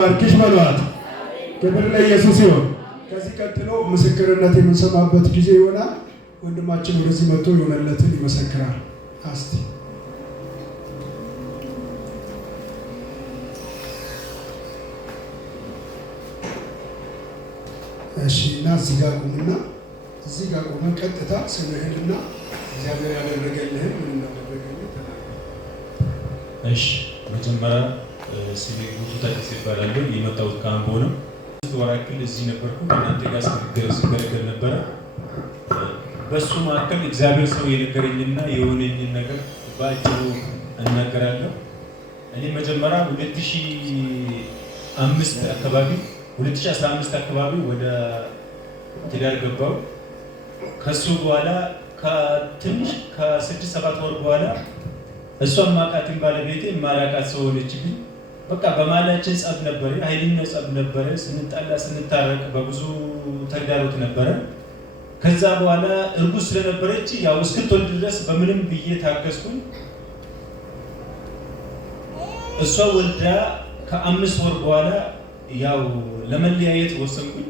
ባርኪሽ በሏት። ክብር ለኢየሱስ ይሁን። ከዚህ ቀጥሎ ምስክርነት የምንሰማበት ጊዜ ይሆናል። ወንድማችን ወደዚህ መጥቶ የሆነለትን ይመሰክራል። አስቲ እሺ፣ እና እዚህ ጋር ቆምና እዚህ ጋር ቆመን ቀጥታ ስለህልና እግዚአብሔር ያደረገልህን ምን እንዳደረገልህ ተናገር። እሺ፣ መጀመሪያ ስሜ ጉቱ ታደሰ ይባላል። የመጣሁት ከአምቦ ነው። ወራክል እዚህ ነበርኩ። እናንተ ጋር ስገለገል ነበረ። በሱ መካከል እግዚአብሔር ሰው የነገረኝና የሆነኝን ነገር በአጭሩ እናገራለሁ። እኔ መጀመሪያ 2015 አካባቢ ወደ ትዳር ገባሁ። ከሱ በኋላ ከትንሽ ከ6-7 ወር በኋላ እሷን ማቃትን ባለቤቴ ማላቃት ሰው ሆነችብኝ። በቃ በማላችን ጸብ ነበረ፣ ኃይለኛ ጸብ ነበረ። ስንጣላ ስንታረቅ በብዙ ተግዳሮት ነበረ። ከዛ በኋላ እርጉዝ ስለነበረች ያው እስክትወልድ ድረስ በምንም ብዬ ታገስኩኝ። እሷ ወልዳ ከ5 ወር በኋላ ያው ለመለያየት ወሰንኩኝ።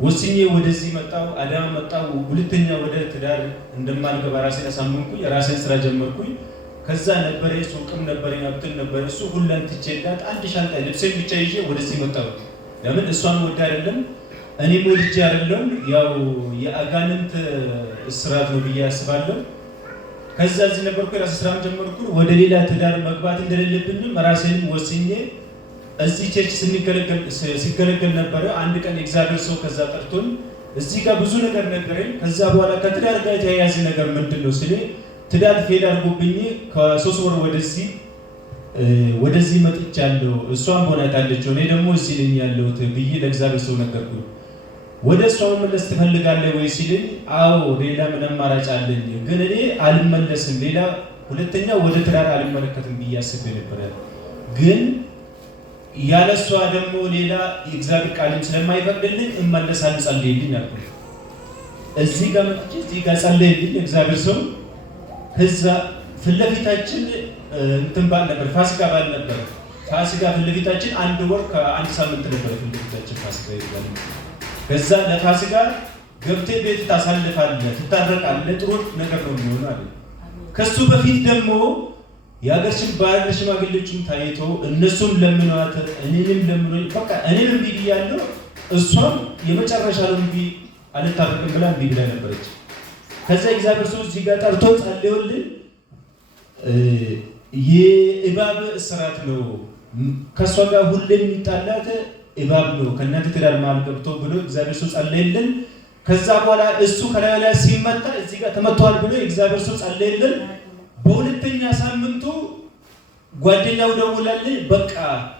ወስኜ ወደዚህ መጣሁ፣ አዳማ መጣሁ። ሁለተኛ ወደ ትዳር እንደማልገባ ራሴን አሳመንኩኝ። የራሴን ስራ ጀመርኩኝ። ከዛ ነበረ ሱቅም ነበረ ሀብትም ነበረ። እሱ ሁሉን ትቼላት አንድ ሻንጣ ልብሴን ብቻ ይዤ ወደዚህ መጣሁ። ለምን እሷን ወደ አይደለም እኔም ወልጄ አይደለም፣ ያው የአጋንንት እስራት ነው ብዬ አስባለሁ። ከዛ እዚህ ነበርኩ፣ የራሴ ስራም ጀመርኩ። ወደ ሌላ ትዳር መግባት እንደሌለብኝም ራሴንም ወስኜ እዚህ ቸርች ሲገለገል ነበረ። አንድ ቀን እግዚአብሔር ሰው ከዛ ጠርቶኝ እዚህ ጋር ብዙ ነገር ነገረኝ። ከዛ በኋላ ከትዳር ጋር የተያያዘ ነገር ምንድነው ስለ ትዳር ፌል አድርጎብኝ ከ3 ወር ወደዚህ መጥቻለሁ። እሷም ሆናታለች፣ እኔ ደግሞ እዚህ ነኝ ያለሁት ብዬ ለእግዚአብሔር ሰው ነገርኩኝ። ወደ እሷ መመለስ ትፈልጋለህ ወይ ሲለኝ፣ አዎ ሌላ ምን አማራጭ አለኝ? ግን እኔ አልመለስም፣ ሌላ ሁለተኛ ወደ ትዳር አልመለከትም ብዬ አስቤ ነበር። ግን ያለ እሷ ደግሞ ሌላ የእግዚአብሔር ቃልም ስለማይፈቅድልኝ እመለሳለሁ፣ ጸልይልኝ አልኩኝ። እዚህ ጋር መጥቼ እዚህ ጋር ጸልይልኝ እግዚአብሔር ሰው። ከዛ ፊት ለፊታችን እንትን ባል ነበር፣ ፋሲካ ባል ነበር። ፋሲካ ፊት ለፊታችን 1 ወር ከ1 ሳምንት ነበር ፊት ለፊታችን ፋሲካ ይባላል። ከዛ ለፋሲካ ገብተህ ቤት ታሳልፋለህ፣ ትታረቃለህ፣ ጥሩ ነገር ነው የሚሆነው አለ። ከሱ በፊት ደግሞ የሀገርሽን ባህል ሽማግሌዎችም ታይቶ እነሱም ለምኗት እኔንም ለምኖኝ በቃ እኔም እምቢ ብያለሁ። እሷም የመጨረሻ ነው እምቢ አልታረቅም ብላ እምቢ ብላ ነበረች። ከዛ እግዚአብሔር ሰው እዚህ ጋር ጠርቶ ጸልዮልን የእባብ እስራት ነው ከሷ ጋር ሁሌ የሚጣላት እባብ ነው ከእናንተ ትዳር መሀል ገብቶ ብሎ እግዚአብሔር ሰው ጸልዮልን። ከዛ በኋላ እሱ ከላይ ላይ ሲመጣ እዚህ ጋር ተመቷል ብሎ እግዚአብሔር ሰው ጸልዮልን። በሁለተኛ ሳምንቱ ጓደኛው ደውላልኝ፣ በቃ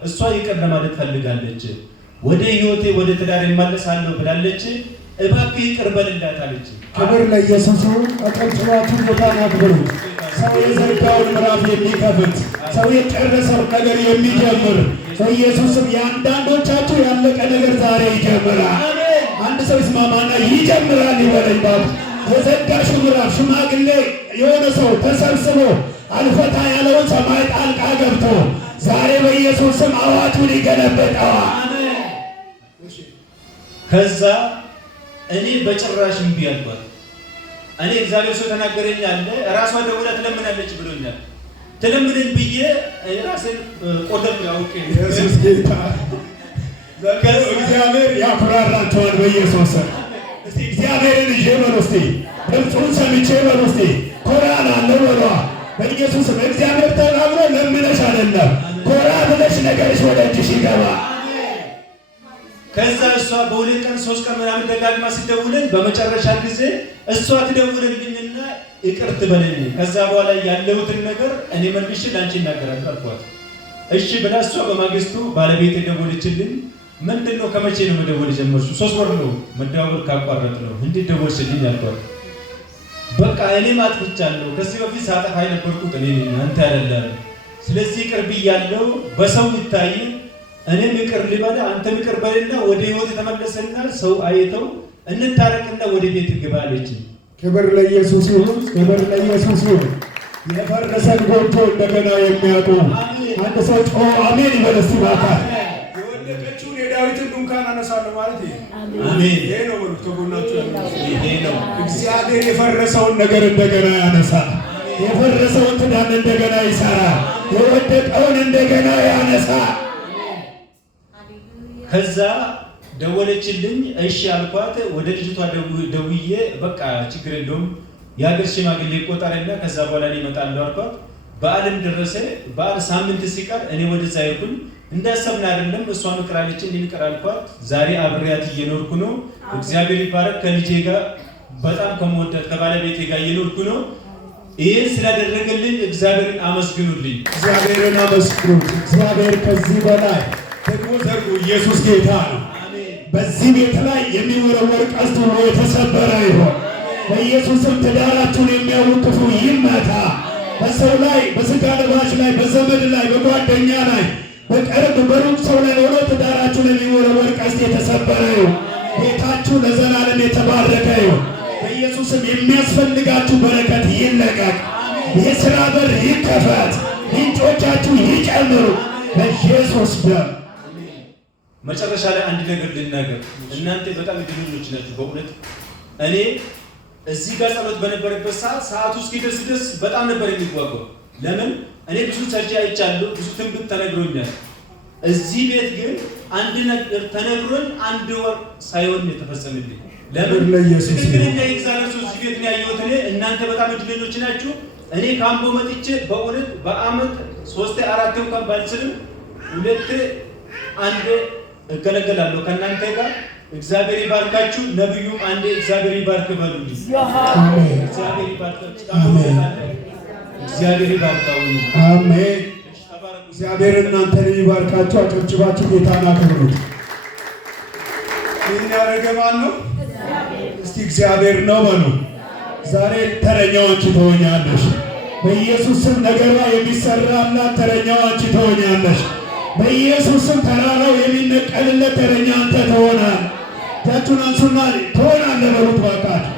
እሷ ይቅር ለማለት ፈልጋለች፣ ወደ ህይወቴ ወደ ትዳር እመለሳለሁ ብላለች፣ እባክህ ይቅር በልላት አለች። ክብር ለኢየሱስ ይሁን። አቀንጭባችሁ ቦታን አክብሩ። ሰው የዘጋውን ምዕራፍ የሚከፍት ሰው የጨረሰው ነገር የሚጀምር በኢየሱስም የአንዳንዶቻችሁ ያለቀ ነገር ዛሬ ይጀምራል። አንድ ሰው ይስማማና ይጀምራል ይበለኝ። ባብ የዘጋሹ ምዕራፍ ሽማግሌ የሆነ ሰው ተሰብስቦ አልፈታ ያለውን ሰማይ ጣልቃ ገብቶ ዛሬ በኢየሱስም አዋጁን ይገለበጠዋል። ከዛ እኔ በጭራሽ እምቢ አልኳት። እኔ እግዚአብሔር ሰው ተናገረኝ አለ፣ ራሷ ደውላ ትለምናለች ብሎኛል። ትለምነኝ ብዬ ራሴን ቆደም ያውቄ ኢየሱስ ጌታ እግዚአብሔር ያኩራራቸዋል በኢየሱስ ስም። እስቲ እግዚአብሔርን ይዤ በሉ እስቲ፣ ድምፁን ሰምቼ በሉ እስቲ፣ ኮራ ላለው በሏ በኢየሱስ ስም። እግዚአብሔር ተናግሮ ለምነሽ አይደለም፣ ኮራ ብለሽ ነገርሽ ወደ እጅሽ ይገባል። ከዛ እሷ በ2 ቀን 3 ቀን ምናምን ደጋግማ ሲደውልኝ በመጨረሻ ጊዜ እሷ ትደውልልኝና ይቅር ትበለኝ፣ ከዛ በኋላ ያለውትን ነገር እኔ መልሼ ላንቺ እናገራለሁ አልኳት። እሺ ብላ እሷ በማግስቱ ባለቤቴ ደወለችልኝ። ምንድነው ከመቼ ነው መደወል ጀመርሽው? 3 ወር ነው መደወል ካቋረጥ ነው እንዴት ደወልሽልኝ አልኳት። በቃ እኔም አጥፍቻለሁ፣ ከዚህ በፊት ሳጠፋ የነበርኩት እኔ ነኝ አንተ አይደለም። ስለዚህ ይቅር ብያለሁ፣ በሰው ይታይ እኔም ይቅር ልበል አንተም ይቅር በልና ወደ ህይወት ተመለሰና ሰው አይተው እንታረቅና ወደ ቤት ግባ አለች። ክብር ለኢየሱስ ይሁን። ክብር ለኢየሱስ ይሁን። የፈረሰን ጎጆ እንደገና የሚያቆም አንድ ሰው ጮ አሜን ይበል እስቲ። የወደቀችውን የዳዊትን ድንኳን አነሳለሁ ማለት ይሄ አሜን። ይሄ ነው ብሎ ተጎናችሁ ይሄ ነው። እግዚአብሔር የፈረሰውን ነገር እንደገና ያነሳል። የፈረሰውን ትዳር እንደገና ይሰራል። የወደቀውን እንደገና ያነሳል። ከዛ ደወለችልኝ። እሺ አልኳት። ወደ ልጅቷ ደውዬ በቃ ችግር የለውም የሀገር ሽማግሌ ይቆጠርና ከዛ በኋላ እኔ እመጣለሁ አልኳት። በዓልም ደረሰ። በዓል ሳምንት ሲቀር እኔ ወደዛ ሄድኩኝ። እንዳሰብን አይደለም። እሷ ምቅር አለች፣ እኔ ምቅር አልኳት። ዛሬ አብሬያት እየኖርኩ ነው። እግዚአብሔር ይባረክ። ከልጄ ጋር በጣም ከመወዳት ከባለቤቴ ጋር እየኖርኩ ነው። ይህን ስላደረገልኝ እግዚአብሔርን አመስግኑልኝ። እግዚአብሔርን አመስግኑት። እግዚአብሔር ከዚህ በላይ ደግሞ ዘርጉ። ኢየሱስ ጌታ ነው። በዚህ ቤት ላይ የሚወረወር ቀስት ሆኖ የተሰበረ ይሆን። በኢየሱስም ትዳራችሁን የሚያውክ ክፉ ይመታ። በሰው ላይ፣ በስጋ ለባሽ ላይ፣ በዘመድ ላይ፣ በጓደኛ ላይ፣ በቅርብ በሩቅ ሰው ላይ ሆኖ ትዳራችሁን የሚወረወር ቀስት የተሰበረ ይሁን። ቤታችሁ ለዘላለም የተባረከ ይሁን። በኢየሱስም የሚያስፈልጋችሁ በረከት ይለቀቅ። የሥራ በር ይከፈት። ምንጮቻችሁ ይጨምሩ በኢየሱስ ደም። መጨረሻ ላይ አንድ ነገር ልናገር። እናንተ በጣም እድለኞች ናችሁ በእውነት። እኔ እዚህ ጋር ጸሎት በነበረበት ሰዓቱ እስኪደርስ ድረስ በጣም ነበር የሚጓጓው። ለምን? እኔ ብዙ ሰርቼ አይቻለሁ፣ ብዙ ትንቢት ተነግሮኛል። እዚህ ቤት ግን አንድ ነገር ተነግሮኝ 1 ወር ሳይሆን የተፈጸመልኝ። ለምን? ትክክለኛ የእግዚአብሔር ሰው እዚህ ቤት ነው ያየሁት እኔ። እናንተ በጣም እድለኞች ናችሁ። እኔ ካምቦ መጥቼ በእውነት በአመት 3 4 እንኳን ባልችልም 2 1 እገለገላለሁ ከእናንተ ጋር። እግዚአብሔር ይባርካችሁ። ነብዩም አንዴ እግዚአብሔር ይባርክ በሉልኝ። እግዚአብሔር ይባርካችሁ። እግዚአብሔር ይባርካው። አሜን። እግዚአብሔር እናንተን ይባርካችሁ። አጨብጭባችሁ ጌታን አክብሩት። ይህን ያደረገ ማን ነው? እስቲ እግዚአብሔር ነው በሉ። ዛሬ ተረኛው አንቺ ትሆኛለሽ። በኢየሱስ ስም ነገሯ የሚሰራላት ተረኛው አንቺ ትሆኛለሽ። በኢየሱስ ስም ተራራው የሚነቀልለት ተረኛ አንተ ትሆናለህ። እጃችሁን አንሱና ትሆናለህ በሉት ባካችሁ።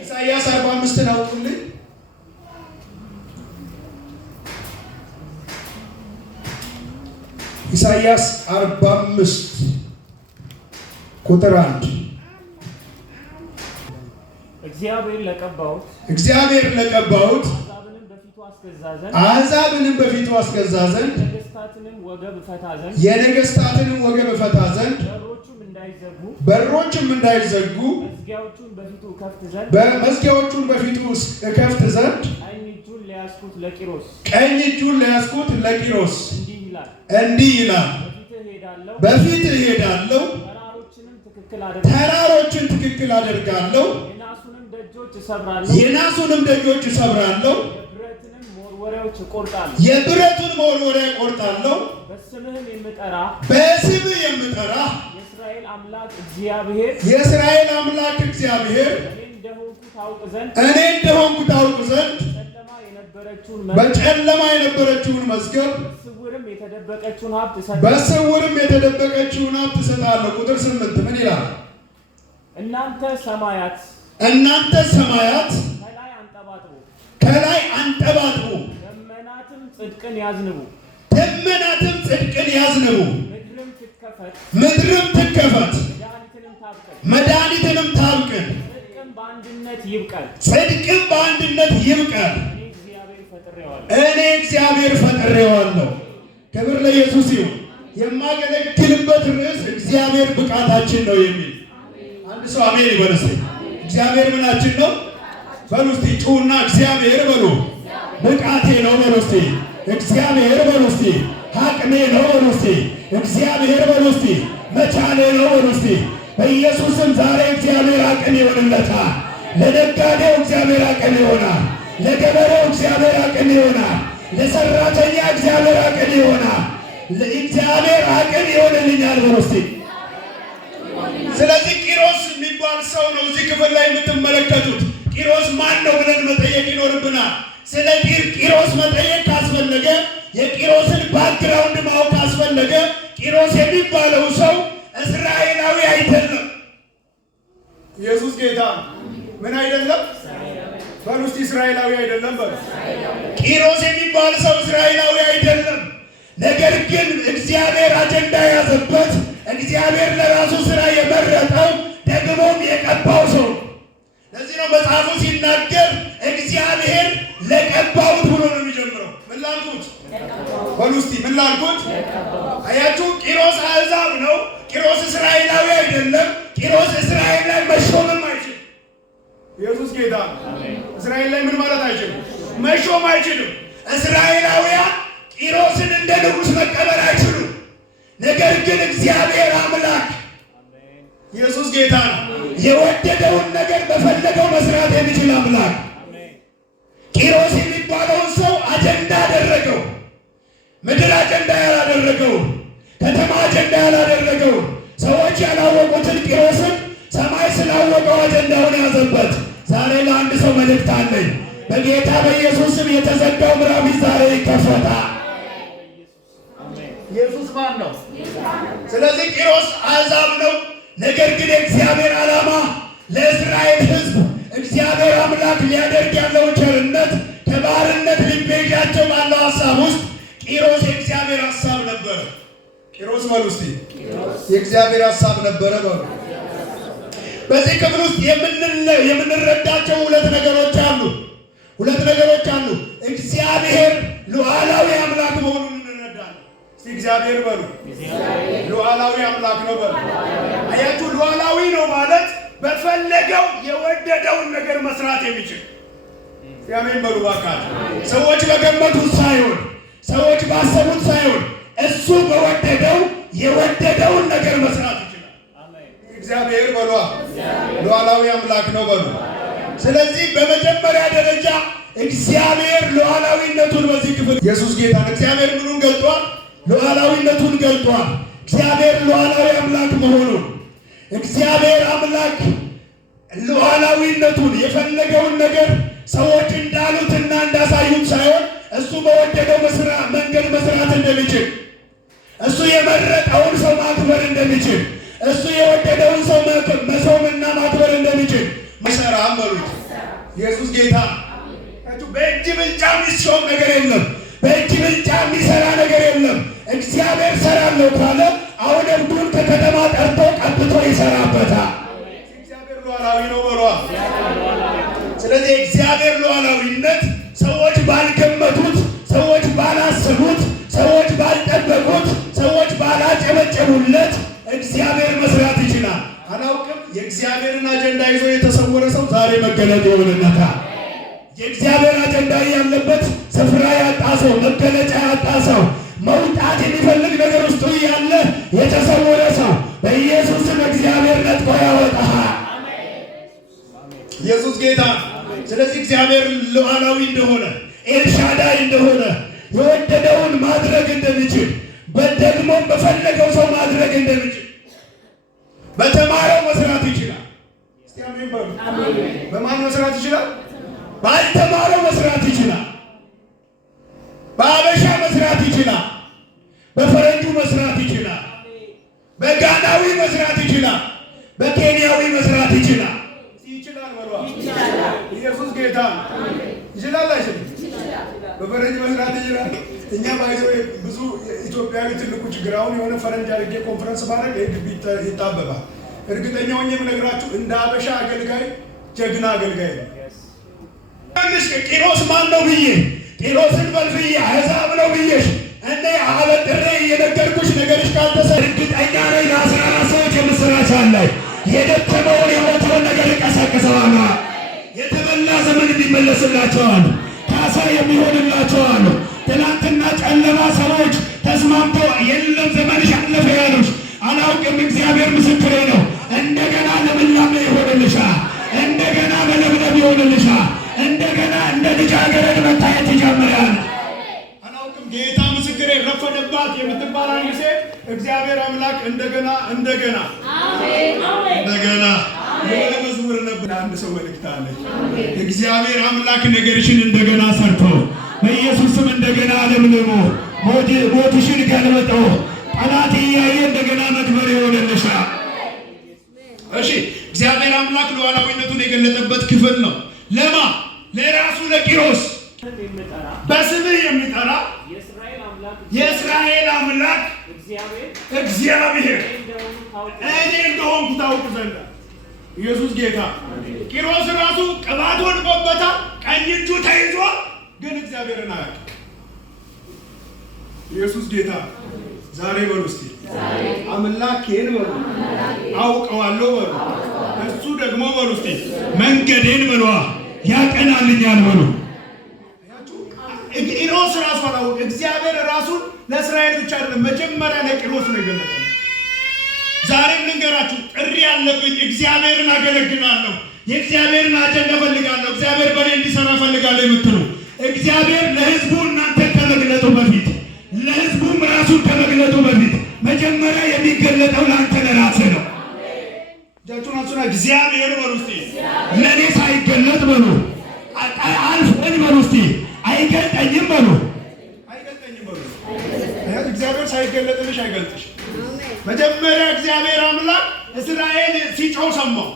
ኢሳይያስ 45 አውጡልኝ። ኢሳይያስ 45 ቁጥር 1 እግዚአብሔር ለቀባሁት አሕዛብንም በፊቱ አስገዛ ዘንድ የነገሥታትንም ወገብ እፈታ ዘንድ በሮቹም እንዳይዘጉ መዝጊያዎቹን በፊቱ እከፍት ዘንድ ቀኝ እጁን ለያዝኩት ለቂሮስ እንዲህ ይላል፣ በፊትህ እሄዳለሁ፣ ተራሮችን ትክክል አደርጋለሁ፣ የናሱንም ደጆች እሰብራለሁ፣ የብረቱን መወርወሪያ እቆርጣለሁ። በስምህ የምጠራ የእስራኤል አምላክ እግዚአብሔር እኔ እንደሆንኩ ታውቅ ዘንድ በጨለማ የነበረችውን መዝገብ በስውርም የተደበቀችውን ሀብት እሰጣለሁ። ቁጥር 8 ምን ይላል? እናንተ ሰማያት ከላይ አንጠባጥቡ፣ ደመናትም ጽድቅን ያዝንቡ፣ ምድርም ትከፈት፣ መድኃኒትንም ታብቅል፣ ጽድቅም በአንድነት ይብቀል። እኔ እግዚአብሔር ፈጥሬዋለሁ። ክብር ለኢየሱስ ይሁን። የማገለግልበት ርዕስ እግዚአብሔር ብቃታችን ነው የሚል አንድ ሰው አሜን ይበል እስቲ። እግዚአብሔር ምናችን ነው በሉ እስቲ። ጩና እግዚአብሔር በሉ። ብቃቴ ነው በሉ እስቲ። እግዚአብሔር በሉ እስቲ። አቅሜ ነው በሉ እስቲ። እግዚአብሔር በሉ እስቲ። መቻሌ ነው በሉ እስቲ። በኢየሱስም ዛሬ እግዚአብሔር አቅም ይሆንለታል። ለነጋዴው እግዚአብሔር አቅም ይሆናል። ለገበሬው እግዚአብሔር አቅም ይሆናል። ለሰራተኛ እግዚአብሔር አቅም ይሆናል። ለእግዚአብሔር አቅም ይሆንልኛል በሉ እስቲ። ስለዚህ ቂሮስ የሚባል ሰው ነው እዚህ ክፍል ላይ የምትመለከቱት። ቂሮስ ማን ነው ብለን መጠየቅ ይኖርብናል። ስለ ቂሮስ መጠየቅ ካስፈለገ የቂሮስን ባክግራውንድ ማወቅ ካስፈለገ ቂሮስ የሚባለው ሰው እስራኤላዊ አይደለም። ኢየሱስ ጌታ ምን አይደለም በሉ እስቲ። እስራኤላዊ አይደለም በሉ። ቂሮስ የሚባል ሰው እስራኤላዊ አይደለም። ነገር ግን እግዚአብሔር አጀንዳ የያዘበት እግዚአብሔር ለራሱ ስራ የመረጠው ደግሞም የቀባው ሰው። ለዚህ ነው መጽሐፉ ሲናገር እግዚአብሔር ለቀባውት ብሎ ነው የሚጀምረው። ምን ላልኩት በሉ እስቲ ምን ላልኩት? አያችሁ፣ ቂሮስ አሕዛብ ነው። ቂሮስ እስራኤላዊ አይደለም። ቂሮስ እስራኤል ላይ መሾምም አይችልም። ኢየሱስ ጌታ ነው። እስራኤል ላይ ምን ማለት አይችልም? መሾም አይችልም። እስራኤላውያን ቂሮስን እንደ ንጉሥ መቀበል አይችሉም። ነገር ግን እግዚአብሔር አምላክ ኢየሱስ ጌታ ነው። የወደደውን ነገር በፈለገው መስራት የሚችል አምላክ ቂሮስ የሚባለውን ሰው አጀንዳ አደረገው። ምድር አጀንዳ ያላደረገው፣ ከተማ አጀንዳ ያላደረገው፣ ሰዎች ያላወቁትን ቂሮስን ሰማይ ስላወቀው አጀንዳውን ያዘበት። ዛሬ ለአንድ ሰው መልእክት አለኝ። በጌታ በኢየሱስ ስም የተዘጋው ምዕራፍ ዛሬ ይከፈታል። ኢየሱስ ማን ነው? ስለዚህ ቂሮስ አሕዛብ ነው። ነገር ግን የእግዚአብሔር ዓላማ ለእስራኤል ሕዝብ እግዚአብሔር አምላክ ሊያደርግ ያለውን ቸርነት ከባርነት ሊቤዣቸው ባለው ሀሳብ ውስጥ ቂሮስ የእግዚአብሔር ሀሳብ ነበረ። ቂሮስ በሉ እስቲ የእግዚአብሔር ሀሳብ ነበረ በሉ። በዚህ ክፍል ውስጥ የምንረዳቸው ሁለት ነገሮች አሉ። እግዚአብሔር ሉዓላዊ አምላክ መሆኑን እንረዳለን። እስቲ እግዚአብሔር በሉ ሉዓላዊ አምላክ ነው በሉ። አያችሁ፣ ሉዓላዊ ነው ማለት በፈለገው የወደደውን ነገር መስራት የሚችል ያሜን በሉ ባካችሁ። ሰዎች በገመቱት ሳይሆን፣ ሰዎች ባሰቡት ሳይሆን እሱ በወደደው የወደደውን ነገር መስራት ይችላል። እግዚአብሔር በሉ ሉዓላዊ አምላክ ነው በሉ። ስለዚህ በመጀመሪያ ደረጃ እግዚአብሔር ሉዓላዊነቱን በዚህ ክፍል ኢየሱስ ጌታ እግዚአብሔር ምኑን ገልጧል? ሉዓላዊነቱን ገልጧል። እግዚአብሔር ሉዓላዊ አምላክ መሆኑን እግዚአብሔር አምላክ ሉዓላዊነቱን የፈለገውን ነገር ሰዎች እንዳሉትና እንዳሳዩት ሳይሆን እሱ በወደደው መንገድ መስራት እንደሚችል፣ እሱ የመረጠውን ሰው ማክበር እንደሚችል፣ እሱ የወደደውን ሰው መሾምና ማክበር እንደሚችል መሰራም በሉት። ኢየሱስ ጌታ በእጅ ብልጫ የሚሾም ነገር የለም። በእጅ ብልጫ የሚሰራ ነገር የለም። እግዚአብሔር ሰራለሁ ካለ አሁን እብዱን ከከተማ ጠርቶ ቀብቶ ይሰራበታል። እግዚአብሔር ሉዓላዊ ነው በሏ። ስለዚህ እግዚአብሔር ሉዓላዊነት ሰዎች ባልገመቱት፣ ሰዎች ባላሰቡት፣ ሰዎች ባልጠበቁት፣ ሰዎች ባላጨበጨቡለት እግዚአብሔር መስራት ይችላል። አላውቅም። የእግዚአብሔርን አጀንዳ ይዞ የተሰወረ ሰው ዛሬ መገለጥ ይሆንለታል። የእግዚአብሔር አጀንዳ ያለበት ስፍራ ያጣ ሰው፣ መገለጫ ያጣ ሰው፣ መውጣት የሚፈልግ ነገር ውስጡ ያለ የተሰወረ ሰው በኢየሱስም እግዚአብሔር ነጥቆ ያወጣሃል። ኢየሱስ ጌታ። ስለዚህ እግዚአብሔር ሉዓላዊ እንደሆነ፣ ኤልሻዳይ እንደሆነ፣ የወደደውን ማድረግ እንደሚችል፣ ደግሞ በፈለገው ሰው ማድረግ እንደሚችል፣ በተማረው መስራት ይችላል። እስቲ አሜን በሉ። በማን መስራት ይችላል? ባልተማረው መስራት ይችላል። በአበሻ መስራት ይችላል። በፈረንጁ መስራት ይችላል። በጋናዊ መስራት ይችላል። በኬንያዊ መስራት ይችላል። ይችላል በሏ። ኢየሱስ ጌታ ይችላል። አይችልም? በፈረንጅ መስራት ይችላል። እኛ ባይዘው ብዙ ኢትዮጵያዊ ትልቁ ችግር አሁን የሆነ ፈረንጅ አድርጌ ኮንፈረንስ ማድረግ ግቢ ይጣበባል። እርግጠኛ ሆኜ የምነግራችሁ እንደ አበሻ አገልጋይ ጀግና አገልጋይ ነው። ቂሮስ ማን ነው ብዬ ቂሮስን በልፍዬ አሕዛብ ነው ብዬሽ እኔ አበጥሬ የነገርኩሽ ነገርሽ ካልተሰ እርግጠኛ ነኝ ለ14 ሰዎች የምስራች አለ። የደከመውን የሞተውን ነገር ይቀሰቅሰዋል። የተበላ ዘመን የሚመለስላቸዋል። ካሳ የሚሆንላቸዋል። ትናንትና ጨለማ ሰዎች ተስማምቶ የለም ዘመንሽ አለፈ ያሉሽ አላውቅም። እግዚአብሔር ምስክሬ ነው። እንደገና ለምላሜ ይሆንልሻል። እንደገና መለምለም ይሆንልሻል። እንደገና እንደ ልጃገረድ መታየት ይጀምራል። አላውቅም። ጌታ ምስክሬ ረፈደባት የምትባል ጊዜ እግዚአብሔር አምላክ እንደገና የሆነ መዝሙር ነበር። አንድ ሰው መልእክት አለች። እግዚአብሔር አምላክ ነገርሽን እንደገና ሰርቶ በኢየሱስም እንደገና ለምልሞ ሞትሽን ገልብጦ ጠላት እያየ እንደገና መክበር ይሆንልሻል። እሺ፣ እግዚአብሔር አምላክ ሉዓላዊነቱን የገለጠበት ክፍል ነው። ለማ ለራሱ ለቂሮስ በስምህ የሚጠራ የእስራኤል አምላክ እግዚአብሔር እኔ እንደሆንኩ ታውቁ ዘንድ። ኢየሱስ ጌታ። ቂሮስ ራሱ ቅባት ወድቆበታል፣ ቀኝ እጁ ተይዟል፣ ግን እግዚአብሔርን አያውቅም። ኢየሱስ ጌታ። ዛሬ በሉ እስቲ አምላኬን በሉ አውቀዋለሁ በሉ። እሱ ደግሞ በሉ እስቲ መንገዴን በሉ ያቀናልኛል በሉ። ቂሮስ ራሱ አላወቀም። እግዚአብሔር ራሱን ለእስራኤል ብቻ አይደለም መጀመሪያ ለቂሮስ ነው የገለጠው። ዛሬም ልንገራችሁ ጥሪ ያለብኝ እግዚአብሔርን አገለግላለሁ፣ የእግዚአብሔርን አጀንዳ ፈልጋለሁ፣ እግዚአብሔር በእኔ እንዲሰራ ፈልጋለሁ የምትሉ እግዚአብሔር ለሕዝቡ እናንተን ከመግለጡ በፊት ለሕዝቡም ራሱን ከመግለጡ በፊት መጀመሪያ የሚገለጠው ለአንተ ለራስህ ነው። እጃችሁን አንሱና እግዚአብሔር በሉ እስቲ ለእኔ ሳይገለጥ በሉ አልፎኝ በሉ እስቲ አይገልጠኝም በሉ። አይገልጠኝም በሉ። እግዚአብሔር ሳይገለጥልሽ አይገልጥሽ። መጀመሪያ እግዚአብሔር አምላክ እስራኤል ሲጮህ ሰማው።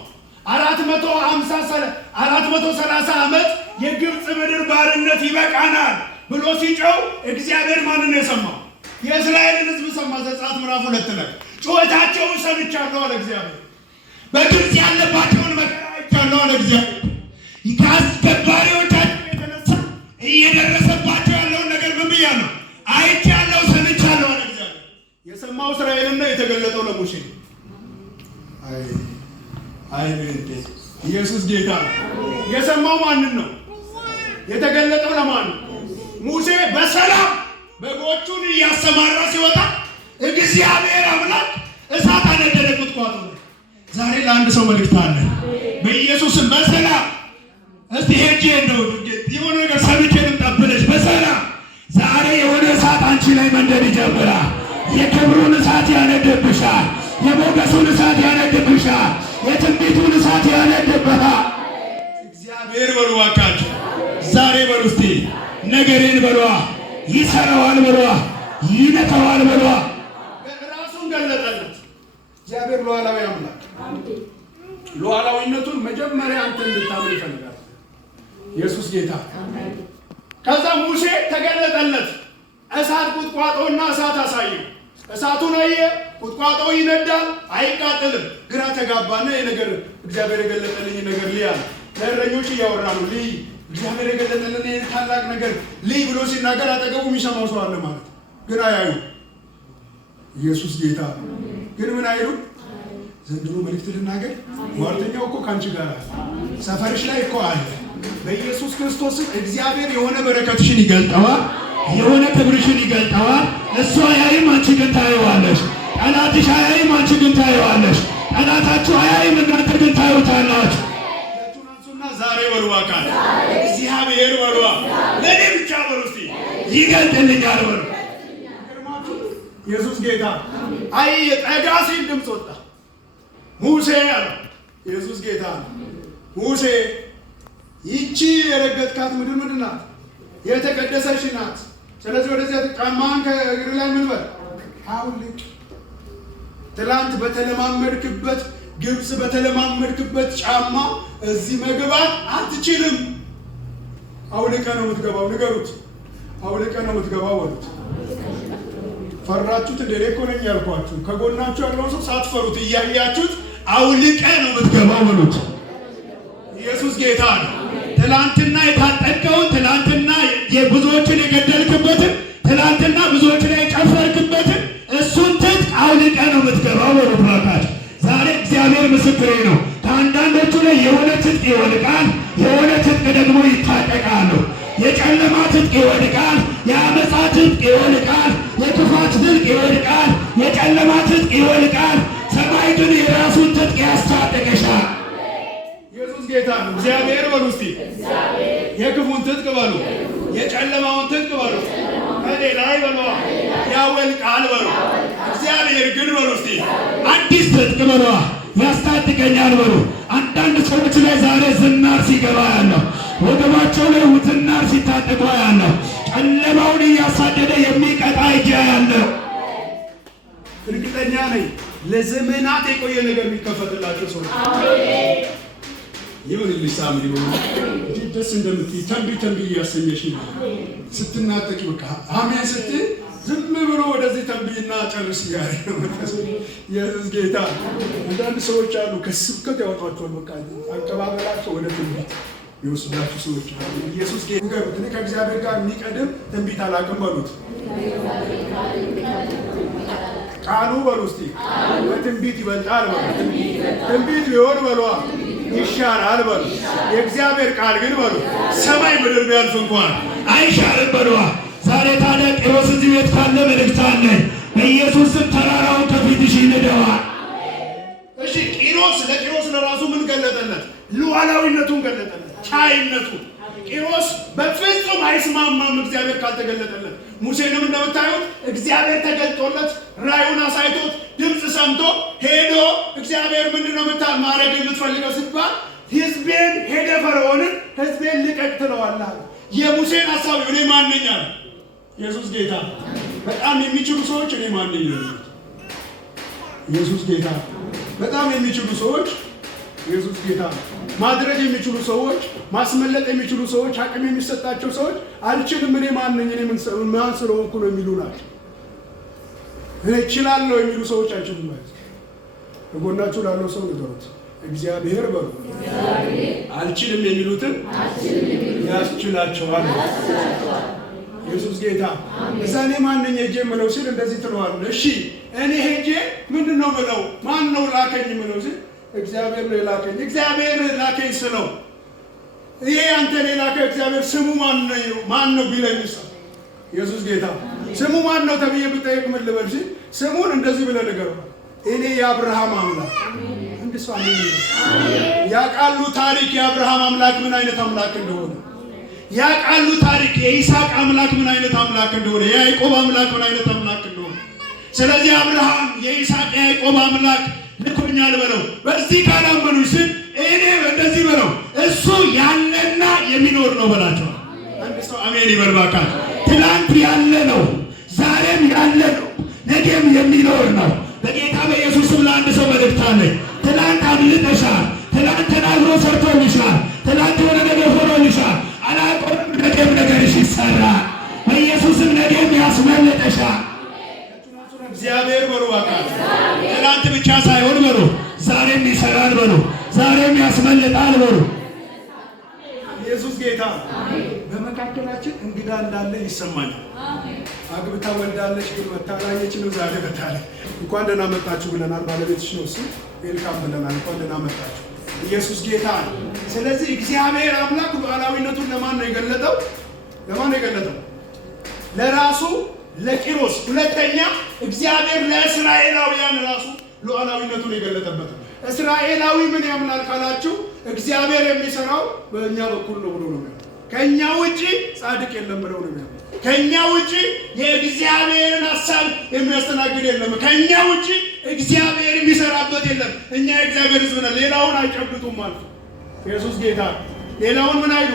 430 ዓመት የግብፅ ምድር ባርነት ይበቃናል ብሎ ሲጮህ እግዚአብሔር ማንን ነው የሰማው? የእስራኤልን ሕዝብ ሰማ። ዘጸአት ምዕራፍ 2 ላይ ጩኸታቸውን ሰምቻለሁ አለ እግዚአብሔር። በግብፅ ያለባቸውን መከራ አይቻለሁ አለ እግዚአብሔር። ከአስገባሪዎቻቸው የተነሳ እየደረሰባቸው ያለውን ነገር ምን ብያለሁ? አይቻለሁ፣ ሰምቻለሁ አለ እግዚአብሔር። የሰማው እስራኤልና የተገለጠው ለሙሴ። ኢየሱስ ጌታ። የሰማው ማንን ነው? የተገለጠው ለማን ነው? ሙሴ በሰላም በጎቹን እያሰማራ ሲወጣ እግዚአብሔር አምላክ እሳት አነደደ ቁጥቋጦ። ዛሬ ለአንድ ሰው መልእክት አለ። በኢየሱስም በሰላም እስቲ ሄጄ ነው የሆነ ነገር ሰምቼ ልምጣ ብለሽ በሰላም ዛሬ የሆነ እሳት አንቺ ላይ መንደድ ይጀምራል። የክብሩን እሳት ያነድብሻል። የሞገሱን እሳት ያነድብሻል። የትንቢቱን እሳት ያነድብሃል። እግዚአብሔር በሉ እባካችሁ ዛሬ በሉ እስቲ ነገሬን በሏ ይሰራዋል በሏ ይነካዋል በሏ። ራሱን ገለጠለት እግዚአብሔር ሉዓላዊ አምላክ። ሉዓላዊነቱን መጀመሪያ አንተ እንድታምን ይፈልጋል። ኢየሱስ ጌታ። ከዛ ሙሴ ተገለጠለት። እሳት ቁጥቋጦና እሳት አሳየው። እሳቱን አየ፣ ቁጥቋጦ ይነዳል፣ አይቃጠልም። ግራ ተጋባና የነገር እግዚአብሔር የገለጠልኝ ነገር ልይ አለ። ለእረኞች እያወራ ነው። ልይ እግዚአብሔር የገለጠልን ታላቅ ነገር ልይ ብሎ ሲናገር አጠገቡ የሚሰማው ሰው አለ ማለት ግን አያዩ። ኢየሱስ ጌታ። ግን ምን አይሉ? ዘንድሮ መልእክት ልናገር። ሟርተኛው እኮ ካንቺ ጋር አለ፣ ሰፈርሽ ላይ እኮ አለ። በኢየሱስ ክርስቶስ እግዚአብሔር የሆነ በረከትሽን ይገልጠዋል፣ የሆነ ክብርሽን ይገልጠዋል። እሱ አያይም፣ አንቺ ግን ታየዋለሽ። ጠላትሽ አያይም፣ አንቺ ግን ታየዋለሽ። ጠላታችሁ አያይም፣ እናንተ ግን ታዩታላችሁ። ዛሬ በሉ አካል እግዚአብሔር በሉ ለኔ ብቻ በሉ እስቲ ይገልጥልኛል በሉ። ኢየሱስ ጌታ። አይ ጠጋ ሲል ድምፅ ወጣ። ሙሴ አለ። ኢየሱስ ጌታ። ሙሴ ይቺ የረገጥካት ምድር ምንድን ናት? የተቀደሰች ናት። ስለዚህ ወደዚያ ጫማህን ከእግር ላይ ምን በል አውልቅ። ትላንት በተለማመድክበት ግብፅ በተለማመድክበት ጫማ እዚህ መግባት አትችልም። አውልቀ ነው የምትገባው። ንገሩት። አውልቀ ነው የምትገባው በሉት። ፈራችሁት? እንደ እኮ ነኝ ያልኳችሁ። ከጎናችሁ ያለውን ሰው ሳትፈሩት እያያችሁት አውልቀ ነው የምትገባው በሉት። ኢየሱስ ጌታ ነው። ትላንትና የታጠቀውን፣ ትላንትና የብዙዎችን የገደልክበትን፣ ትላንትና ብዙዎች ላይ የጨፈርክበትን እሱን ትጥቅ አውልቀ ነው የምትገባው በሉት። ባካችሁ ዛሬ እግዚአብሔር ምስክሬ ነው። ከአንዳንዶቹ ላይ የሆነ ትጥቅ ይወድቃል፣ የሆነ ትጥቅ ደግሞ ይታጠቃሉ። የጨለማ ትጥቅ ይወድቃል፣ የአመፃ ትጥቅ ይወድቃል፣ የክፋት ትጥቅ ይወድቃል፣ የጨለማ ትጥቅ ይወድቃል። ሰማይ ግን የራሱን ትጥቅ ያስታጥቀሻል። ኢየሱስ ጌታ ነው። እግዚአብሔር በሉ እስቲ የክፉን ትጥቅ በሉ፣ የጨለማውን ትጥቅ በሉ፣ ከኔ ላይ በሉ ያወልቃል በሉ። እግዚአብሔር ግን በሉ እስቲ አዲስ ትጥቅ በሉ ያስታጥቀኛል በሉ። አንዳንድ ሰዎች ላይ ዛሬ ዝናር ሲገባ ያለው፣ ወገባቸው ላይ ዝናር ሲታጠቁ ያለው፣ ጨለማውን እያሳደደ የሚቀጣ እጅ ያለው እርግጠኛ ነኝ ለዘመናት የቆየ ነገር የሚከፈትላቸው ሰው ይሁንልሽ። ሳምሪ ደስ እንደምትይ ተንቢ እያሰኘሽ ስትናጠቂ በቃ አሜን ስትይ ዝም ብሎ ወደዚህ ተንብይና ጨርስ እያለ ኢየሱስ ጌታ። አንዳንድ ሰዎች አሉ ከስብከት ያወጧቸዋል። በቃ አቀባበላቸው ወደ ትንቢት የወስዳችሁ ሰዎች አሉ። ኢየሱስ ጌታ እኔ ከእግዚአብሔር ጋር የሚቀድም ትንቢት አላውቅም በሉት። ቃሉ በሉ እስቲ በትንቢት ይበልጣል በሉ። ትንቢት ቢሆን በሉ ይሻላል በሉ። የእግዚአብሔር ቃል ግን በሉ ሰማይ ምድር ቢያልፍ እንኳን አይሻልም በሉ። ዛሬ ታዲያ ቂሮስ እዚህ ቤት ካለ መልእክት አለ። በኢየሱስም ተራራውን ከፊትሽ ይንደዋል። እሺ ለቂሮስ ለራሱ ምን ገለጠለት? ሉዓላዊነቱን ገለጠለት፣ ቻይነቱን። ቂሮስ በፍጹም አይስማማም እግዚአብሔር ካልተገለጠለት። ሙሴንም እንደምታዩት እግዚአብሔር ተገልጦለት ራዩን አሳይቶት ድምፅ ሰምቶ ሄዶ እግዚአብሔር ምንድነው ማድረግ የምትፈልገው ሲባል ሕዝቤን ሄደ ፈርዖንን ሕዝቤን ልቀቅ ትለዋለህ። የሙሴን ሐሳብ እኔ ማን ነኝ አለ ኢየሱስ ጌታ። በጣም የሚችሉ ሰዎች እኔ ማን ነኝ አለ ኢየሱስ ጌታ። በጣም የሚችሉ ሰዎች ኢየሱስ ጌታ። ማድረግ የሚችሉ ሰዎች፣ ማስመለጥ የሚችሉ ሰዎች፣ አቅም የሚሰጣቸው ሰዎች አልችልም እኔ ማን ነኝ እኔ ማን ስለሆንኩ ነው የሚሉ ናቸው። እኔ እችላለሁ የሚሉ ሰዎች አይችሉም ማለት ነው። በጎናችሁ ላለው ሰው ንገሩት፣ እግዚአብሔር በሉ አልችልም የሚሉትን ያስችላቸዋል። ኢየሱስ ጌታ። እዛ እኔ ማን ነኝ ሄጄ የምለው ሲል እንደዚህ ትለዋለህ። እሺ እኔ ሄጄ ምንድን ነው የምለው? ማን ነው ላከኝ የምለው ሲል እግዚአብሔር ነው የላከኝ። እግዚአብሔር ላከኝ ስለው ይሄ አንተ ላከ እግዚአብሔር ስሙ ማን ነው ቢለኝ ኢየሱስ ጌታ ስሙ ማን ነው ተብዬ ብጠይቅ ምን ልበል ሲል ስሙን እንደዚህ ብለህ ንገረው፣ እኔ የአብርሃም አምላክ። አንድ ሰው አሜን ያውቃሉ ታሪክ የአብርሃም አምላክ ምን አይነት አምላክ እንደሆነ ያውቃሉ ታሪክ የይስሐቅ አምላክ ምን አይነት አምላክ እንደሆነ የያዕቆብ አምላክ ምን አይነት አምላክ እንደሆነ። ስለዚህ አብርሃም የይስሐቅ የያዕቆብ አምላክ ልኮኛል በለው። በዚህ ካላመኑ ሲል እኔ እንደዚህ በለው እሱ ያለና የሚኖር ነው በላቸው። አንድ ሰው አሜን ይበል ባካል። ትናንት ያለ ነው፣ ዛሬም ያለ ነው፣ ነገም የሚኖር ነው። በጌታ በኢየሱስም ለአንድ ሰው መልእክት አለኝ። ትናንት አምልጠሻል፣ ትናንት ተናግሮ ሰርቶልሻል፣ ትናንት የሆነ ነገር ሆኖልሻል። አላቆም ነገም ነገርሽ ይሰራል። በኢየሱስም ነገም ያስመልጠሻል። እግዚአብሔር በሉ አካል ትናንት ብቻ ሳይሆን በሉ ዛሬም ይሰራል በሉ ዛሬም ያስመልጣል በሉ። ኢየሱስ ጌታ። በመካከላችን እንግዳ እንዳለ ይሰማኛል። አግብታ ወልዳለች ግን መታላየች ነው ዛሬ በታለች። እንኳን ደህና መጣችሁ ብለናል። ባለቤትሽ ነው እሱ ዌልካም ብለናል። እንኳን ደህና መጣችሁ። ኢየሱስ ጌታ ነው። ስለዚህ እግዚአብሔር አምላክ ሉዓላዊነቱን ለማን ነው የገለጠው? ለማን ነው የገለጠው? ለራሱ ለቂሮስ። ሁለተኛ እግዚአብሔር ለእስራኤላውያን ራሱ ሉዓላዊነቱን የገለጠበት። እስራኤላዊ ምን ያምናል ካላችሁ እግዚአብሔር የሚሰራው በእኛ በኩል ነው ብሎ ነው። ከኛ ውጪ ጻድቅ የለም ብለው ነው። ከኛ ውጪ የእግዚአብሔርን ሐሳብ የሚያስተናግድ የለም። ከኛ ውጪ እግዚአብሔር የሚሰራበት የለም። እኛ የእግዚአብሔር ሕዝብ ነን። ሌላውን አይጨብጡም ማለት ኢየሱስ ጌታ። ሌላውን ምን አይሉ?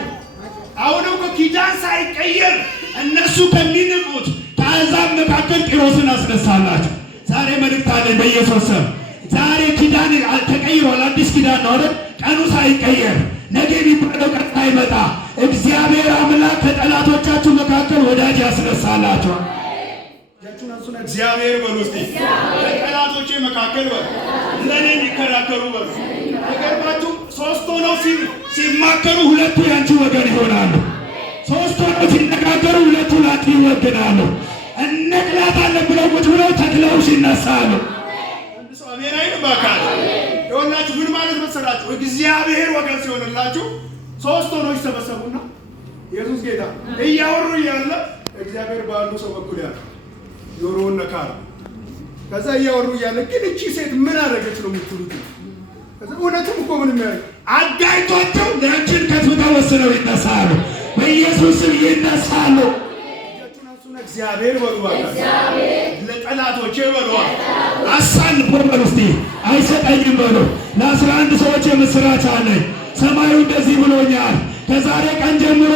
አሁንም እኮ ኪዳን ሳይቀየር እነሱ ከሚንቁት ከአሕዛብ መካከል ቂሮስን አስነሳላችሁ። ዛሬ መልእክት አለኝ በኢየሱስ ስም። ዛሬ ኪዳን ተቀይሯል። አዲስ ኪዳን ነው አይደል? ቀኑ ሳይቀየር ነገ የሚባለው ቀን ሳይመጣ እግዚአብሔር አምላክ ከጠላቶቻችሁ መካከል ወዳጅ ያስነሳላችኋል። እግዚአብሔር በሉ እስቲ ከጠላቶቼ መካከል በሉ ለኔ የሚከራከሩ በሉ። ነገርባችሁ ሶስት ሆነው ሲማከሩ ሁለቱ ያንቺ ወገን ይሆናሉ። ሶስት ሆነው ሲነጋገሩ ሁለቱ ላንቺ ይወግናሉ። እነቅላታለን ብለው ቁጭ ብለው ተክለውሽ ይነሳሉ። አንድ ሰው አሜን አይልም? ባካል ይኸውላችሁ ምን ማለት መሰላችሁ? እግዚአብሔር ወገን ሲሆንላችሁ ሶስት ሆነው ይሰበሰቡና ኢየሱስ ጌታ እያወሩ እያለ እግዚአብሔር በአንዱ ሰው በኩል ያለ ጆሮውን ነካ። ከዛ እያወሩ እያለ ግን እቺ ሴት ምን አደረገች ነው የምትሉት? ከዛ እውነትም እኮ ምንም ያደረገ አጋይቷቸው ለአንቺን ከፍታ ወስነው ይነሳሉ። በኢየሱስ ስም ይነሳሉ። እግዚአብሔር በሉ ለጠላቶቼ በሉ አሳልፎ በሉ እስቲ አይሰጠኝም በሉ። ለ11 ሰዎች የምስራች አለኝ። ሰማዩ እንደዚህ ብሎኛል። ከዛሬ ቀን ጀምሮ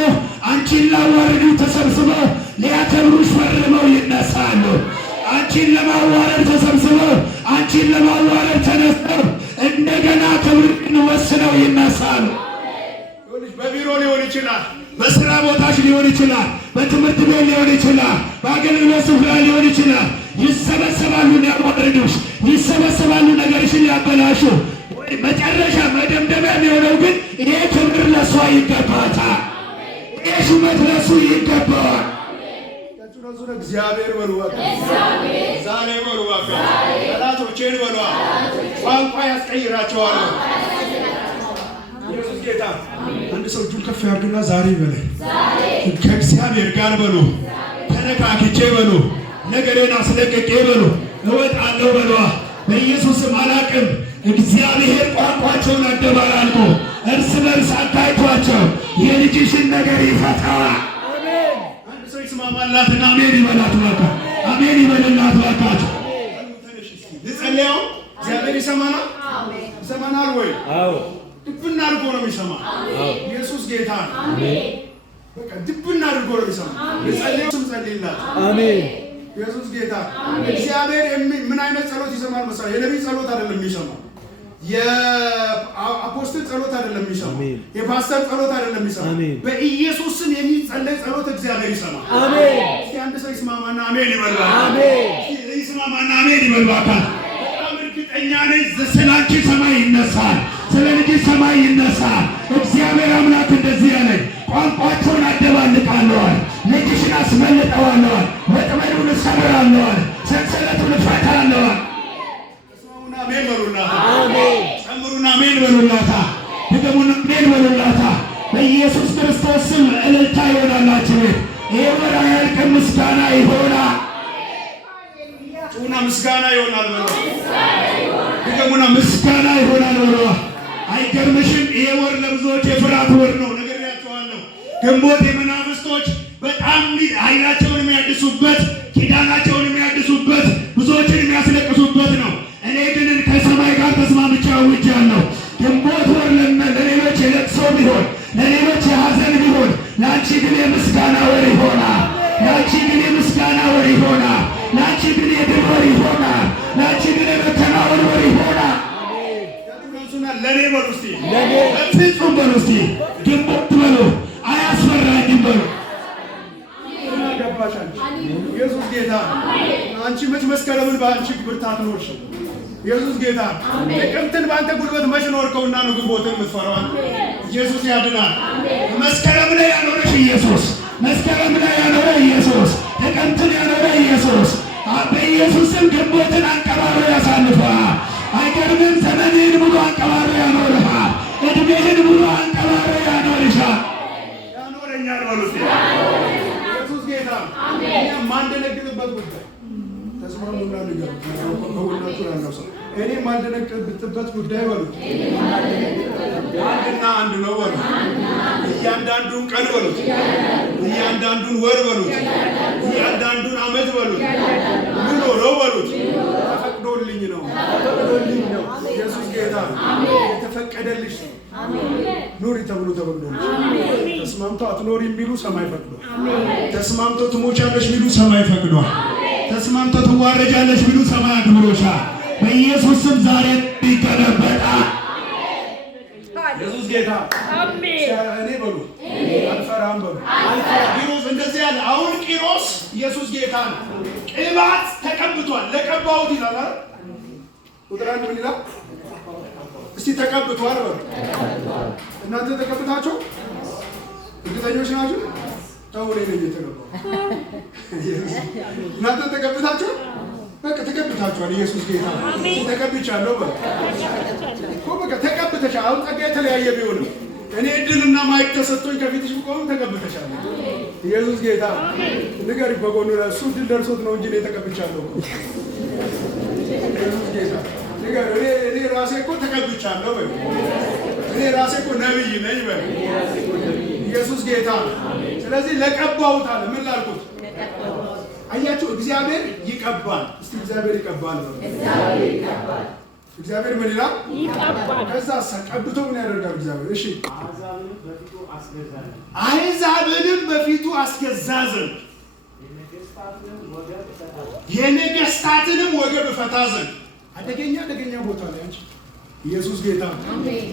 አንቺን ላዋረዱ ተሰብስበው ሊያከብሩሽ ፈርመው ይነሳሉ። አንቺን ለማዋረድ ተሰብስበው አንቺን ለማዋረድ ተነስተው እንደገና ክብርን ወስነው ይነሳሉ። በቢሮ ሊሆን ይችላል፣ በስራ ቦታሽ ሊሆን ይችላል፣ በትምህርት ቤት ሊሆን ይችላል፣ በአገልግሎት ስፍራ ሊሆን ይችላል። ይሰበሰባሉ ሊያዋርዱሽ፣ ይሰበሰባሉ ነገርሽን ሊያበላሹ። መጨረሻ መደምደሚያ የሚሆነው ግን ይሄ ክብር ለእሷ ይገባታል፣ ይሄ ሹመት ለእሱ ይገባዋል። እግዚአብሔር በሉ ዛሬ በሉ ጠላቶቼን በሉ ቋንቋ ያስቀይራቸዋል። ኢየሱስ ጌታ። አንድ ሰው እጁን ከፍ ያድርግና ዛሬ በለኝ ከእግዚአብሔር ጋር በሉ ተነካክቼ በሉ ነገሬን አስለቅቄ በሉ እወጣለሁ በሉ። በኢየሱስም አላቅም እግዚአብሔር ቋንቋቸውን አደባላልቆ እርስ በርስ አጋጭቷቸው የልጅሽን ነገር ይፈታዋል። አንድ ሰው ይስማማላትና አሜን ይበላት ባካ፣ አሜን ይበልላት ባካችሁ። ልጸልያው እግዚአብሔር ይሰማናል። ይሰማናል ወይ? አዎ። ድብና አድርጎ ነው የሚሰማ። ኢየሱስ ጌታ ነው። አሜን። በቃ ድብና አድርጎ ነው የሚሰማ። ልጸልያው ስም ጸልይላት። አሜን። ኢየሱስ ጌታ። እግዚአብሔር ምን አይነት ጸሎት ይሰማል መሰለህ? የነቢይ ጸሎት አይደለም የሚሰማው፣ የአፖስትል ጸሎት አይደለም የሚሰማው፣ የፓስተር ጸሎት አይደለም የሚሰማው። በኢየሱስ ስም የሚጸለይ ጸሎት እግዚአብሔር ይሰማል። አሜን። እስቲ አንድ ሰው ይስማማና አሜን ይበል። አሜን። ይስማማና አሜን ይበል። በጣም እርግጠኛ ነኝ ስለ አንቺ ሰማይ ይነሳል፣ ስለ ልጅ ሰማይ ይነሳል። እግዚአብሔር አምላክ እንደዚህ ያለኝ ቋንቋቸውን አደባልቃለዋል፣ ልጅሽን አስመልጠዋለዋል፣ ወጥመዱን እሰብራለዋል፣ ሰንሰለቱን እፈታለዋል። ስሙና አሜን በሉላታ። አሜን። ጨምሩና አሜን በሉላታ። ድገሙና አሜን በሉላታ። በኢየሱስ ክርስቶስ ስም እልልታ ይሆናላችሁ ቤት። ይሄ ወር አያልቅም፣ ምስጋና ይሆናል። ጩና ምስጋና ይሆናል በሉ። ድገሙና ምስጋና ይሆናል በሉ። አይገርምሽም? ይሄ ወር ለብዙዎች የፍርሃት ወር ነው። ነግሬያቸዋለሁ። ግንቦት የመናፍስቶች በጣም ኃይላቸውን የሚያድሱበት፣ ኪዳናቸውን የሚያድሱበት፣ ብዙዎችን የሚያስለቅሱበት ነው። እኔ ግን ከሰማይ ጋር ተስማምቼ አውጃለሁ። ግንቦት ወር ለሌሎች የለቅሶ ቢሆን፣ ለሌሎች የሐዘን ቢሆን፣ ለአንቺ ግን የምስጋና ወር ይሆናል። ለአንቺ ግን የምስጋና ወር ይሆናል። ለአንቺ ግን የድል ወር ይሆናል። ለአንቺ ግን የመከናወን ወር ይሆናል። ለኔ በሉ እስቲ፣ ፍጹም በሉ እስቲ፣ ግንቦት በሉ፣ አያስፈራኝም በሉ። ኢየሱስ ጌታ። አንቺ መች መስከረምን በአንቺ ብርታት ኖርሽ? ኢየሱስ ጌታ። ጥቅምትን በአንተ ጉልበት መች ኖርከውና ነው ግንቦትን የምትፈራው? ኢየሱስ ያድናል። መስከረም ላይ ያኖረሽ ኢየሱስ፣ መስከረም ላይ ያኖረ ኢየሱስ፣ ጥቅምትን ያኖረ ኢየሱስ። በኢየሱስም ግንቦትን አንቀባሮ ያሳልፈዋል። አይገርምም? ዘመንህን ሙሉ አንቀባሮ ያኖርሃል። እድሜህን ሙሉ አንቀባሮ ያኖርሻል። ያኖረኛል በሉ እስቲ። ኢየሱስ ጌታ። እኛም ማንደነግጥበት ጉዳይ ተስማሙና ንገሩ። ከጎናችሁ ያለው ሰው እኔ ማንደነግጥበት ጉዳይ በሉ አንድና አንድ ነው በሉ። እያንዳንዱን ቀን በሉት፣ እያንዳንዱን ወር በሉት፣ እያንዳንዱን ዓመት በሉት፣ ምን ነው በሉት። ተፈቅዶልኝ ነው፣ ተፈቅዶልኝ ነው። ኢየሱስ ጌታ። የተፈቀደልሽ ኑሪ ተብሎ ተፈቅዶልሽ። ተስማምቶ አትኖሪ የሚሉ ሰማይ ፈቅዷል። ተስማምቶ ትሞቻለሽ የሚሉ ሰማይ ፈቅዷል። ተስማምቶ ትዋረጃለሽ የሚሉ ሰማይ አክብሮሻል። በኢየሱስ ስም ዛሬ ይገለበጣል። ኢየሱስ ጌታ። እኔ በሉ አልፈራም በሉ። ቂሮስ እንደዚህ ያለ አሁን ቂሮስ ኢየሱስ ጌታ ነው። ቅባት ተቀብቷል። ለቀባውት ይላል አይደል? ቁጥር 1 ምን ይላል? እስቲ ተቀብቷል በሉ። እናንተ ተቀብታችሁ እርግጠኞች ናችሁ? ተውኔ ነኝ የተቀባው። እናንተ ተቀብታችሁ በቃ ተቀብታችኋል። ኢየሱስ ጌታ ነው። ተቀብቻለሁ በሉ እኮ በቃ ተቀብተሻል። አሁን ጸጋ የተለያየ ቢሆንም እኔ እድልና ማይክ ተሰጥቶኝ ከፊትሽ ብቆም ተቀብተሻል። ኢየሱስ ጌታ። ንገሪ በጎኑ እሱ ድል ደርሶት ነው እንጂ እኔ ተቀብቻለሁ። ኢየሱስ ጌታ። ንገሪ እኔ ራሴ እኮ ተቀብቻለሁ በሉ። እኔ ራሴ እኮ ነብይ ነኝ በሉ። ኢየሱስ ጌታ። ስለዚህ ለቀባሁት አለ። ምን ላልኩት? አያችሁ፣ እግዚአብሔር ይቀባል። እስቲ እግዚአብሔር ይቀባል ነው። እግዚአብሔር ይቀባል። እግዚአብሔር ምን ይላል? ይቀባል። ከዛ ቀብቶ ምን ያደርጋል እግዚአብሔር? እሺ፣ አሕዛብንም በፊቱ አስገዛ ዘንድ የነገሥታትንም ወገብ እፈታ ዘንድ። አደገኛ አደገኛ ቦታ ላይ አንቺ። ኢየሱስ ጌታ።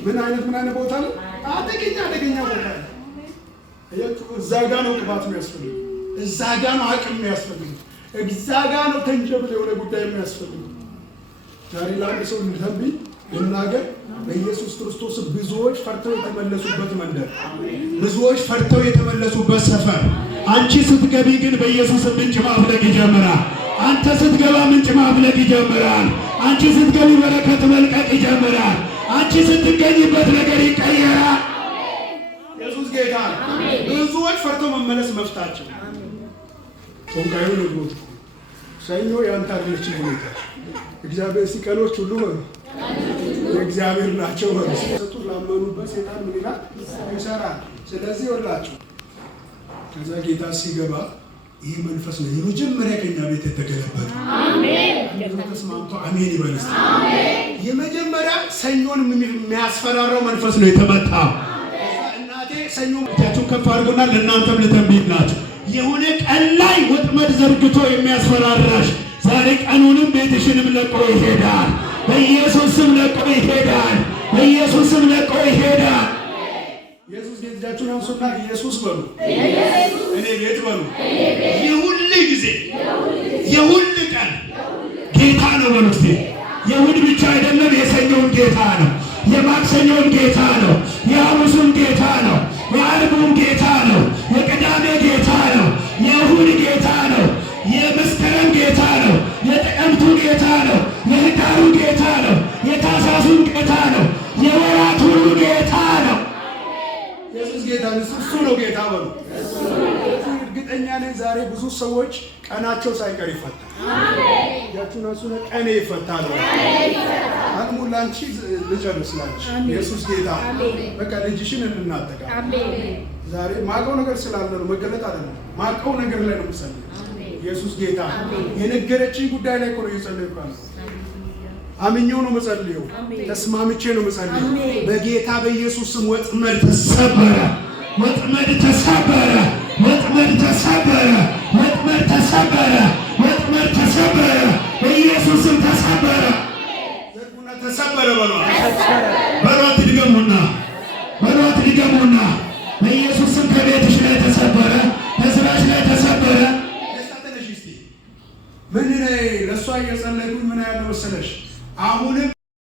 ምን አይነት ቦታ ላይ? አደገኛ ቦታ ላይ። እዛ ጋር ነው ቅባት የሚያስፈልገው። እዛ ጋ ነው አቅም የሚያስፈልገው። እዛ ጋ ነው ተንጀብል የሆነ ጉዳይ የሚያስፈልገው። ዛሬ ለአንድ ሰው እንድተንብይ ልናገር። በኢየሱስ ክርስቶስ ብዙዎች ፈርተው የተመለሱበት መንደር፣ ብዙዎች ፈርተው የተመለሱበት ሰፈር። አንቺ ስትገቢ ግን በኢየሱስ ምንጭ ማፍለቅ ይጀምራል። አንተ ስትገባ ምንጭ ማፍለቅ ይጀምራል። አንቺ ስትገቢ በረከት መልቀቅ ይጀምራል። አንቺ ስትገኝበት ነገር ይቀየራል። ኢየሱስ ጌታ ነው። ብዙዎች ፈርተው መመለስ መፍታቸው። ቶንካዩ ነው። ሰኞ ያንተ አይደለች ሁኔታ። እግዚአብሔር ሲቀኖች ሁሉ በሉ የእግዚአብሔር ናቸው። በሉ ሰጡ ላመኑበት ሰይጣን ምን ይላል? ይሰራል። ስለዚህ ወላችሁ ከዛ ጌታ ሲገባ ይህ መንፈስ ነው የመጀመሪያ ከኛ ቤት የተገለበጠ። አሜን። ተስማምቶ አሜን ይበልስ። አሜን። የመጀመሪያ ሰኞን የሚያስፈራራው መንፈስ ነው የተመታው። እናቴ ሰኞ ታችሁ ከፍ አድርጎና ለእናንተም ልተንብይላችሁ የሆነ ቀን ላይ ወጥመድ ዘርግቶ የሚያስፈራራሽ ዛሬ ቀኑንም ቤትሽንም ለቆ ይሄዳል። በኢየሱስ ስም ለቆ ይሄዳል። በኢየሱስ ስም ለቆ ይሄዳል። ኢየሱስ ጌታችሁን አንሱና ኢየሱስ በሉ። እኔ ቤት በሉ። የሁል ጊዜ የሁል ቀን ጌታ ነው በሉ እስቲ። የእሑድ ብቻ አይደለም፣ የሰኞውን ጌታ ነው፣ የማክሰኞውን ጌታ ነው፣ የሐሙሱን ጌታ ነው፣ የዓርቡን ጌታ ነው፣ የቅዳሜ ጌታ ነው፣ የእሑድ ጌታ ነው፣ የመስከረም ጌታ ነው፣ የጥቅምቱ ጌታ ነው፣ የህዳሩ ጌታ ነው፣ የታኅሳሱን ጌታ ነው፣ የወራት ሁሉ ጌታ ነው። ኢየሱስ ጌታ ነው። እሱ ነው ጌታ በሉ። እርግጠኛ ነኝ ዛሬ ብዙ ሰዎች ቀናቸው ሳይቀር ይፈታል። አሜን። ያቱና ሱነ ቀኔ ይፈታል። አሁን ላንቺ ልጨርስላችሁ። ኢየሱስ ጌታ በቃ ልጅሽን እንናጠቃ። አሜን። ዛሬ ማቀው ነገር ስላለ ነው፣ መገለጥ አይደለም። ማቀው ነገር ላይ ነው የምጸልየው። ኢየሱስ ጌታ የነገረችኝ ጉዳይ ላይ ነው የጸለይኩት። አምኜው ነው የምጸልየው፣ ተስማምቼ ነው የምጸልየው። በጌታ በኢየሱስ ስም ወጥመድ ተሰበረ፣ ወጥመድ ተሰበረ፣ ወጥመድ ተሰበረ፣ ወጥመድ ተሰበረ፣ ወጥመድ ተሰበረ፣ በኢየሱስ ስም ተሰበረ። ዘርጉና ተሰበረ በሏት፣ በሏት ድገሙና፣ በሏት ድገሙና። በኢየሱስ ስም ከቤትሽ ላይ ተሰበረ፣ ከስራሽ ላይ ተሰበረ። ለሳተነሽ እስቲ ምን ለሷ እየጸለይኩኝ ምን ያለው መሰለሽ? አሁንም